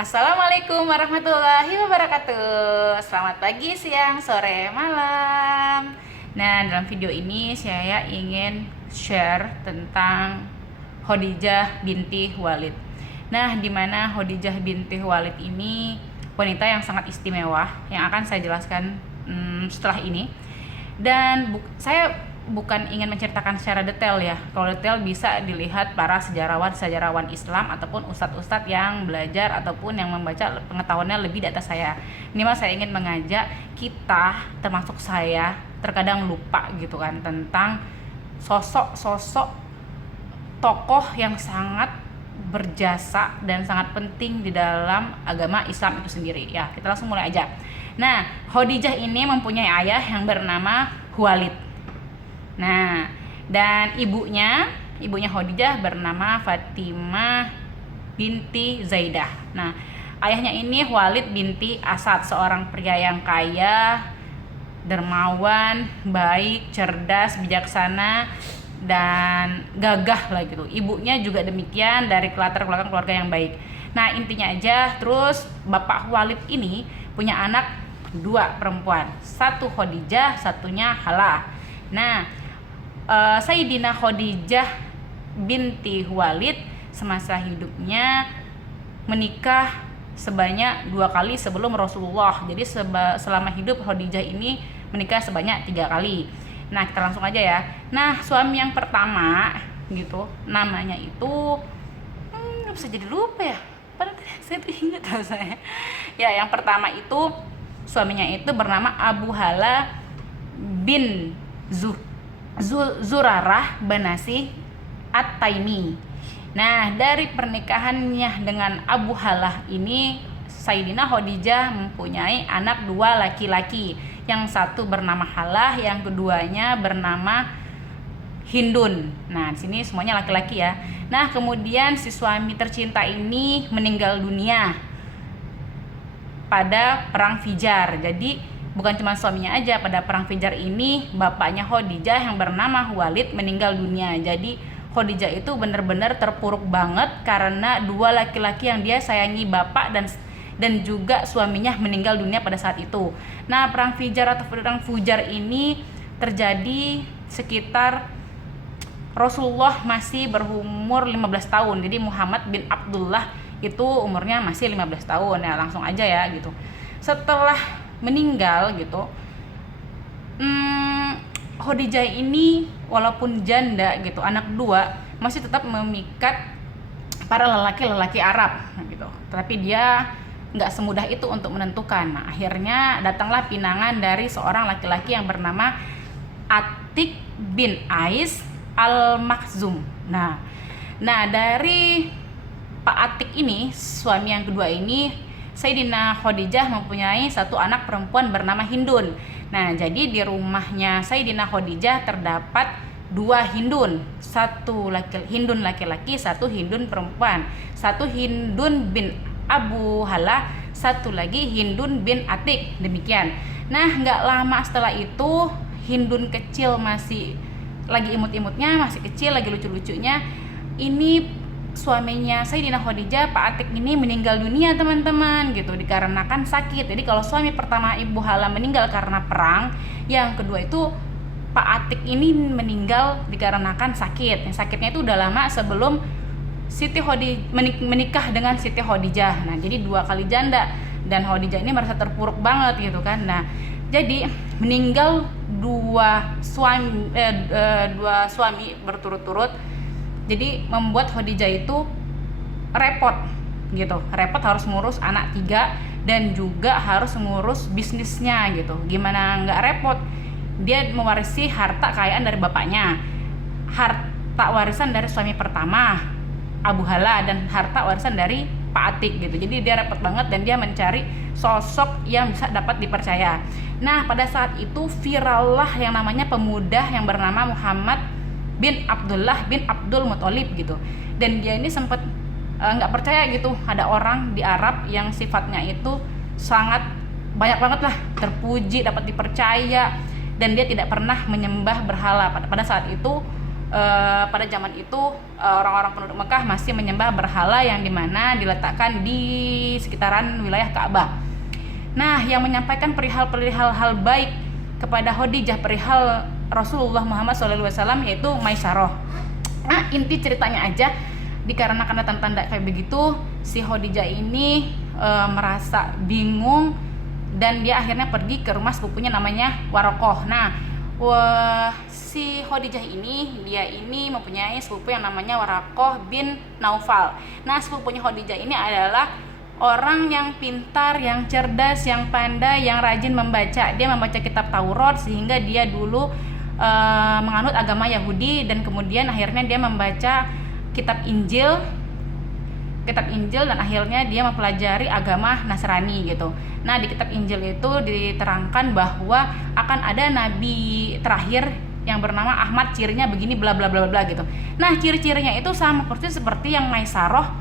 Assalamualaikum warahmatullahi wabarakatuh. Selamat pagi, siang, sore, malam. Nah, dalam video ini saya ingin share tentang Khadijah binti Khuwailid. Nah, di mana Khadijah binti Khuwailid ini wanita yang sangat istimewa yang akan saya jelaskan setelah ini. Dan saya bukan ingin menceritakan secara detail ya. Kalau detail bisa dilihat para sejarawan Islam ataupun ustadz-ustadz yang belajar ataupun yang membaca pengetahuannya lebih di atas saya. Minimal saya ingin mengajak kita, termasuk saya, terkadang lupa gitu kan tentang sosok-sosok tokoh yang sangat berjasa dan sangat penting di dalam agama Islam itu sendiri. Ya, kita langsung mulai aja. Nah, Khadijah ini mempunyai ayah yang bernama Khuwailid. Nah, dan ibunya Khadijah bernama Fatimah binti Zaidah. Nah, ayahnya ini Khuwailid binti Asad, seorang pria yang kaya, dermawan, baik, cerdas, bijaksana, dan gagah lah gitu. Ibunya juga demikian, dari latar belakang keluarga yang baik. Nah, intinya aja, terus bapak Khuwailid ini punya anak dua perempuan, satu Khadijah, satunya Hala. Nah, Sayyidina Khadijah binti Khuwailid semasa hidupnya menikah sebanyak 2 kali sebelum Rasulullah. Jadi selama hidup Khadijah ini menikah sebanyak 3 kali. Nah, kita langsung aja ya. Nah, suami yang pertama gitu, namanya itu nggak bisa jadi lupa ya. Padahal saya tuh ingat loh saya. Ya, yang pertama itu suaminya itu bernama Abu Hala bin Zurarah Banasi At-Taimi. Nah, dari pernikahannya dengan Abu Halah ini, Sayyidina Khadijah mempunyai anak 2 laki-laki. Yang satu bernama Halah, yang keduanya bernama Hindun. Nah, di sini semuanya laki-laki ya. Nah, kemudian si suami tercinta ini meninggal dunia pada perang Fijar. Jadi bukan cuma suaminya aja, pada perang Fijar ini bapaknya Khadijah yang bernama Khuwailid meninggal dunia. Jadi Khadijah itu benar-benar terpuruk banget karena 2 laki-laki yang dia sayangi, bapak dan juga suaminya, meninggal dunia pada saat itu. Nah, perang Fijar atau perang Fujar ini terjadi sekitar Rasulullah masih berumur 15 tahun. Jadi Muhammad bin Abdullah itu umurnya masih 15 tahun. Ya, langsung aja ya gitu. Setelah meninggal gitu, Khadijah ini walaupun janda gitu, anak 2, masih tetap memikat para lelaki-lelaki Arab gitu. Tapi dia nggak semudah itu untuk menentukan. Nah, akhirnya datanglah pinangan dari seorang laki-laki yang bernama Atik bin Ais al-Makhzum. Nah, dari Pak Atik ini, suami yang kedua ini, Sayyidina Khadijah mempunyai satu anak perempuan bernama Hindun. Nah, jadi di rumahnya Sayyidina Khadijah terdapat 2 Hindun, satu Hindun laki-laki, satu Hindun perempuan, satu Hindun bin Abu Hala, satu lagi Hindun bin Atik. Demikian. Nah, nggak lama setelah itu, Hindun kecil masih lagi imut-imutnya, masih kecil, lagi lucu-lucunya, ini suaminya Sayyidina Khadijah, Pak Atik ini meninggal dunia teman-teman gitu, dikarenakan sakit. Jadi kalau suami pertama Ibu Hala meninggal karena perang, yang kedua itu Pak Atik ini meninggal dikarenakan sakit. Yang sakitnya itu udah lama sebelum Siti Khadijah menikah dengan Siti Khadijah. Nah, jadi 2 kali janda, dan Khadijah ini merasa terpuruk banget gitu kan. Nah, jadi meninggal 2 suami berturut-turut. Jadi membuat Khadijah itu repot gitu, harus ngurus anak 3 dan juga harus ngurus bisnisnya gitu. Gimana nggak repot? Dia mewarisi harta kekayaan dari bapaknya, harta warisan dari suami pertama Abu Hala, dan harta warisan dari Pak Atik gitu. Jadi dia repot banget dan dia mencari sosok yang bisa dapat dipercaya. Nah, pada saat itu virallah yang namanya pemuda yang bernama Muhammad bin Abdullah bin Abdul Muthalib gitu. Dan dia ini sempat nggak percaya gitu ada orang di Arab yang sifatnya itu sangat banyak banget lah, terpuji, dapat dipercaya, dan dia tidak pernah menyembah berhala. Pada saat itu pada zaman itu orang-orang penduduk Mekah masih menyembah berhala yang dimana diletakkan di sekitaran wilayah Ka'bah. Nah, yang menyampaikan perihal hal baik kepada Khadijah perihal Rasulullah Muhammad SAW yaitu Maisarah. Nah, inti ceritanya aja, dikarenakan tanda-tanda kayak begitu, si Khadijah ini merasa bingung dan dia akhirnya pergi ke rumah sepupunya namanya Warokoh. Nah, si Khadijah ini, dia ini mempunyai sepupu yang namanya Warokoh bin Naufal. Nah, sepupunya Khadijah ini adalah orang yang pintar, yang cerdas, yang pandai, yang rajin membaca. Dia membaca kitab Taurat sehingga dia dulu menganut agama Yahudi dan kemudian akhirnya dia membaca kitab Injil dan akhirnya dia mempelajari agama Nasrani gitu. Nah, di kitab Injil itu diterangkan bahwa akan ada nabi terakhir yang bernama Ahmad, cirinya begini bla bla bla bla gitu. Nah, ciri-cirinya itu sama persis seperti yang Maisarah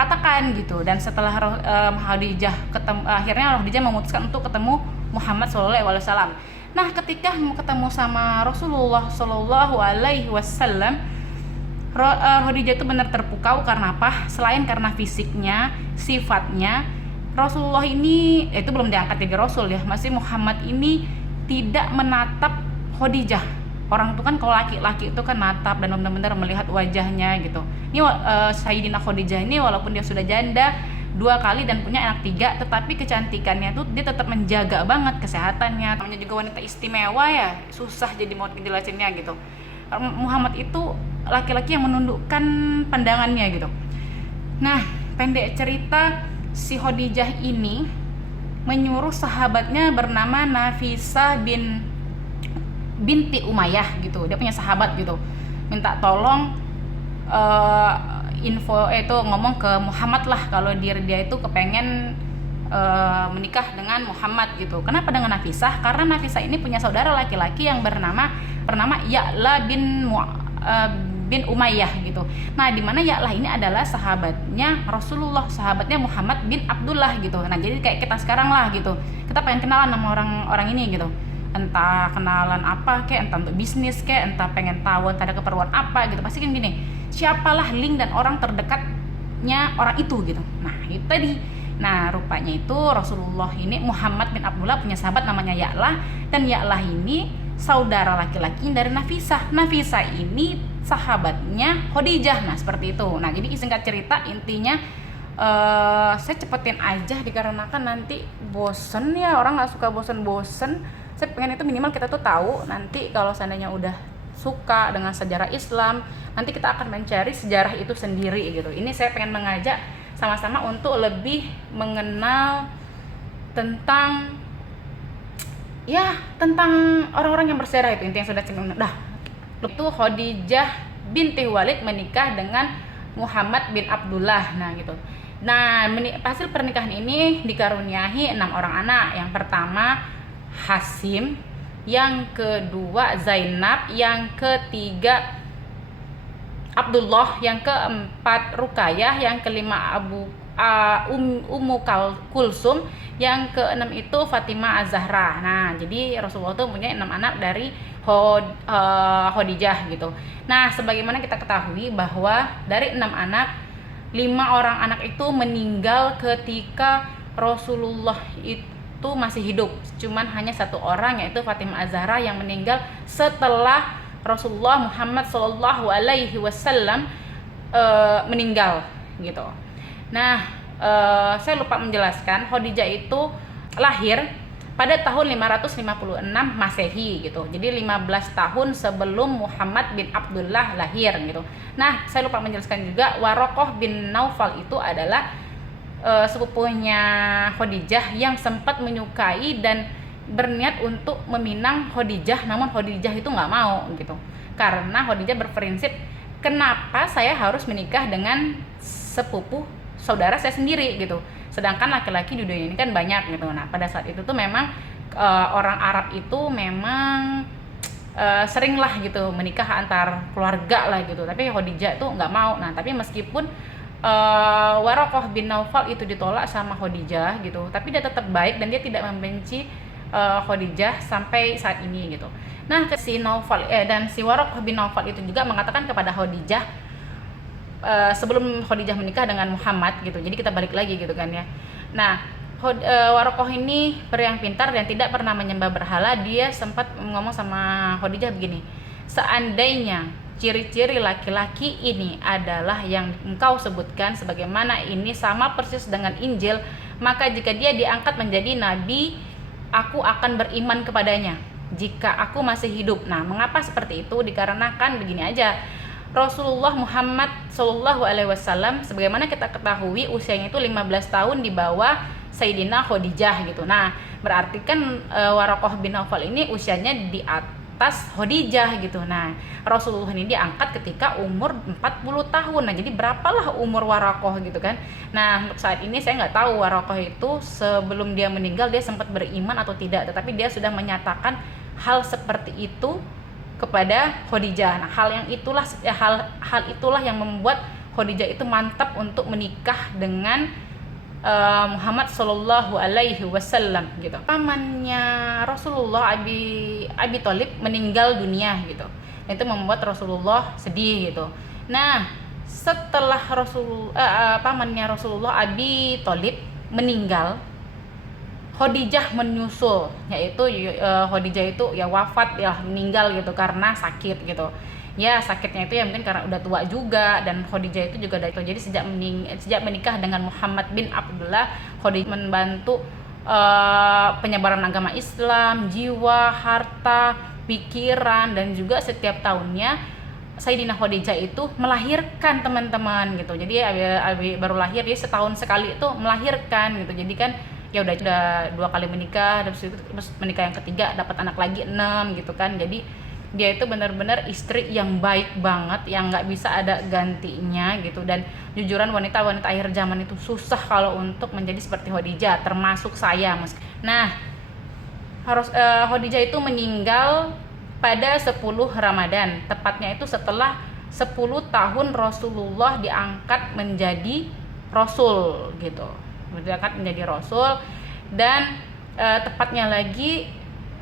katakan gitu. Dan setelah Khadijah akhirnya Khadijah memutuskan untuk ketemu Muhammad SAW. Nah, ketika mau ketemu sama Rasulullah SAW, Khadijah itu benar terpukau. Karena apa? Selain karena fisiknya, sifatnya, Rasulullah ini itu belum diangkat jadi Rasul ya, masih Muhammad ini tidak menatap Khadijah. Orang itu kan kalau laki-laki itu kan natap dan benar-benar melihat wajahnya gitu. Ini Sayyidina Khadijah ini walaupun dia sudah janda 2 kali dan punya anak 3, tetapi kecantikannya tuh dia tetap menjaga banget kesehatannya. Namanya juga wanita istimewa ya, susah jadi mau dijelasinnya gitu. Muhammad itu laki-laki yang menundukkan pandangannya gitu. Nah, pendek cerita, si Khadijah ini menyuruh sahabatnya bernama Nafisah binti Umayyah gitu. Dia punya sahabat gitu, minta tolong info itu ngomong ke Muhammad lah kalau dia itu kepengen menikah dengan Muhammad gitu. Kenapa dengan Nafisah? Karena Nafisah ini punya saudara laki-laki yang bernama Ya'la bin Umayyah gitu. Nah, di mana Ya'la ini adalah sahabatnya Rasulullah, sahabatnya Muhammad bin Abdullah gitu. Nah, jadi kayak kita sekarang lah gitu. Kita pengen kenalan sama orang ini gitu. Entah kenalan apa kayak, entah untuk bisnis kayak, entah pengen tahu entah ada keperluan apa gitu. Pasti kan gini, siapalah link dan orang terdekatnya orang itu gitu. Nah, itu tadi. Nah, rupanya itu Rasulullah ini Muhammad bin Abdullah punya sahabat namanya Ya'la, dan Ya'la ini saudara laki-laki dari Nafisah. Nafisah ini sahabatnya Khadijah. Nah, seperti itu. Nah, jadi singkat cerita intinya saya cepetin aja dikarenakan nanti bosen ya, orang nggak suka bosen-bosen. Saya pengen itu minimal kita tuh tahu nanti kalau seandainya udah suka dengan sejarah Islam, nanti kita akan mencari sejarah itu sendiri gitu. Ini saya pengen mengajak sama-sama untuk lebih mengenal tentang orang-orang yang bersejarah itu. Intinya sudah itu Khadijah binti Walid menikah dengan Muhammad bin Abdullah. Nah gitu. Nah, hasil pernikahan ini dikaruniai 6 orang anak. Yang pertama Hasim, yang kedua Zainab, yang ketiga Abdullah, yang keempat Ruqayyah, yang kelima Ummu Kulsum, yang keenam itu Fatimah Az-Zahra. Nah, jadi Rasulullah itu punya 6 anak dari Khadijah gitu. Nah, sebagaimana kita ketahui bahwa dari 6 anak, 5 orang anak itu meninggal ketika Rasulullah itu masih hidup. Cuman hanya 1 orang yaitu Fatimah Az-Zahra yang meninggal setelah Rasulullah Muhammad SAW meninggal gitu. Nah, saya lupa menjelaskan, Khadijah itu lahir pada tahun 556 Masehi gitu. Jadi 15 tahun sebelum Muhammad bin Abdullah lahir gitu. Nah, saya lupa menjelaskan juga Warokoh bin Naufal itu adalah sepupunya Khadijah yang sempat menyukai dan berniat untuk meminang Khadijah, namun Khadijah itu nggak mau gitu. Karena Khadijah berprinsip, kenapa saya harus menikah dengan sepupu saudara saya sendiri gitu. Sedangkan laki-laki di dunia ini kan banyak gitu. Nah, pada saat itu tuh memang orang Arab itu memang sering lah gitu menikah antar keluarga lah gitu. Tapi Khadijah tuh nggak mau. Nah, tapi meskipun Warokoh bin Naufal itu ditolak sama Khadijah gitu, tapi dia tetap baik dan dia tidak membenci Khadijah sampai saat ini gitu. Nah, si Naufal dan si Waraqah bin Naufal itu juga mengatakan kepada Khadijah sebelum Khadijah menikah dengan Muhammad gitu. Jadi kita balik lagi gitu kan ya. Nah, Waraqah ini pria yang pintar dan tidak pernah menyembah berhala. Dia sempat ngomong sama Khadijah begini, seandainya ciri-ciri laki-laki ini adalah yang engkau sebutkan sebagaimana ini sama persis dengan Injil, maka jika dia diangkat menjadi nabi, aku akan beriman kepadanya jika aku masih hidup. Nah, mengapa seperti itu? Dikarenakan begini aja, Rasulullah Muhammad SAW sebagaimana kita ketahui usianya itu 15 tahun di bawah Sayyidina Khadijah gitu. Nah, berarti kan Waraqah bin Naufal ini usianya di atas Khadijah gitu. Nah, Rasulullah ini diangkat ketika umur 40 tahun. Nah, jadi berapalah umur Waraqah gitu kan. Nah, untuk saat ini saya nggak tahu Waraqah itu sebelum dia meninggal dia sempat beriman atau tidak, tetapi dia sudah menyatakan hal seperti itu kepada Khadijah. Nah, hal itulah yang membuat Khadijah itu mantap untuk menikah dengan Muhammad Shallallahu Alaihi Wasallam gitu. Pamannya Rasulullah Abi Thalib meninggal dunia gitu. Itu membuat Rasulullah sedih gitu. Nah, setelah pamannya Rasulullah Abi Thalib meninggal, Khadijah menyusul, yaitu Khadijah itu ya wafat ya meninggal gitu karena sakit gitu. Ya sakitnya itu ya mungkin karena udah tua juga, dan Khadijah itu juga dari itu. Jadi sejak menikah dengan Muhammad bin Abdullah, Khadijah membantu penyebaran agama Islam, jiwa, harta, pikiran, dan juga setiap tahunnya Sayyidina Khadijah itu melahirkan teman-teman gitu. Jadi Abi baru lahir, dia setahun sekali itu melahirkan gitu. Jadi kan ya udah 2 kali menikah, terus menikah yang ketiga dapat anak lagi 6 gitu kan. Jadi dia itu benar-benar istri yang baik banget, yang nggak bisa ada gantinya gitu. Dan jujuran wanita-wanita akhir zaman itu susah kalau untuk menjadi seperti Khadijah, termasuk saya. Nah, Khadijah itu meninggal pada 10 Ramadan, tepatnya itu setelah 10 tahun Rasulullah diangkat menjadi Rasul gitu. Diangkat menjadi Rasul, dan tepatnya lagi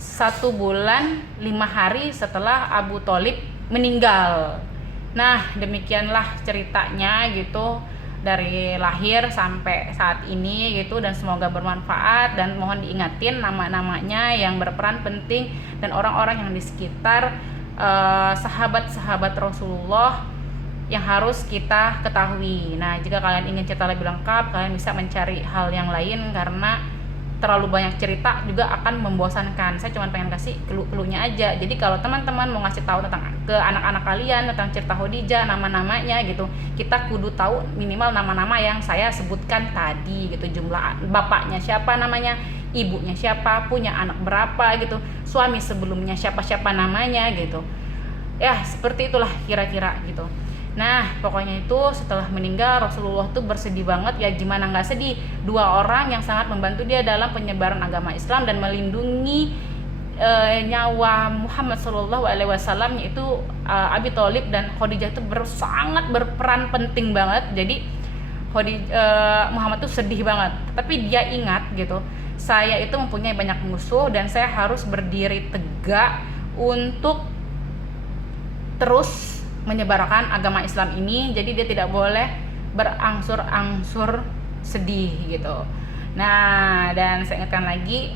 1 bulan 5 hari setelah Abu Thalib meninggal. Nah, demikianlah ceritanya gitu dari lahir sampai saat ini gitu, dan semoga bermanfaat, dan mohon diingatin nama-namanya yang berperan penting dan orang-orang yang di sekitar sahabat-sahabat Rasulullah yang harus kita ketahui. Nah, jika kalian ingin cerita lebih lengkap, kalian bisa mencari hal yang lain karena terlalu banyak cerita juga akan membosankan. Saya cuma pengen kasih clue-nya aja. Jadi kalau teman-teman mau ngasih tahu tentang ke anak-anak kalian tentang cerita Khadijah, nama-namanya gitu, kita kudu tahu minimal nama-nama yang saya sebutkan tadi gitu. Jumlah bapaknya siapa namanya, ibunya siapa, punya anak berapa gitu, suami sebelumnya siapa-siapa namanya gitu. Ya, seperti itulah kira-kira gitu. Nah, pokoknya itu setelah meninggal Rasulullah tuh bersedih banget. Ya gimana nggak sedih, 2 orang yang sangat membantu dia dalam penyebaran agama Islam dan melindungi nyawa Muhammad Shallallahu Alaihi Wasallam, yaitu Abi Thalib dan Khadijah itu sangat berperan penting banget. Jadi Muhammad tuh sedih banget, tapi dia ingat gitu, saya itu mempunyai banyak musuh dan saya harus berdiri tegak untuk terus menyebarkan agama Islam ini. Jadi dia tidak boleh berangsur-angsur sedih gitu. Nah, dan saya ingatkan lagi,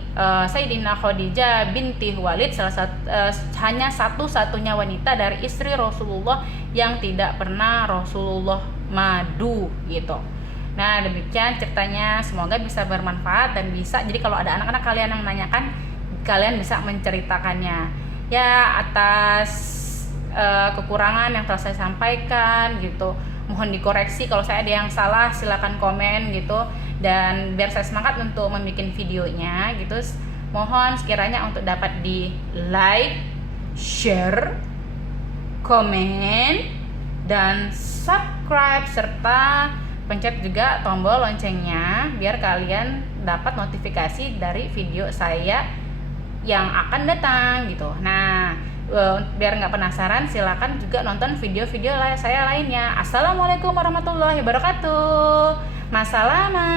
Sayyidina Khadijah binti Khuwailid hanya satu-satunya wanita dari istri Rasulullah yang tidak pernah Rasulullah madu gitu. Nah, demikian ceritanya, semoga bisa bermanfaat dan bisa, jadi kalau ada anak-anak kalian yang menanyakan, kalian bisa menceritakannya ya atas kekurangan yang telah saya sampaikan gitu. Mohon dikoreksi kalau saya ada yang salah, silakan komen gitu, dan biar saya semangat untuk membuat videonya gitu. Mohon sekiranya untuk dapat di like, share, komen, dan subscribe, serta pencet juga tombol loncengnya biar kalian dapat notifikasi dari video saya yang akan datang gitu. Nah, biar nggak penasaran, silakan juga nonton video-video saya lainnya. Assalamualaikum warahmatullahi wabarakatuh. Masalama.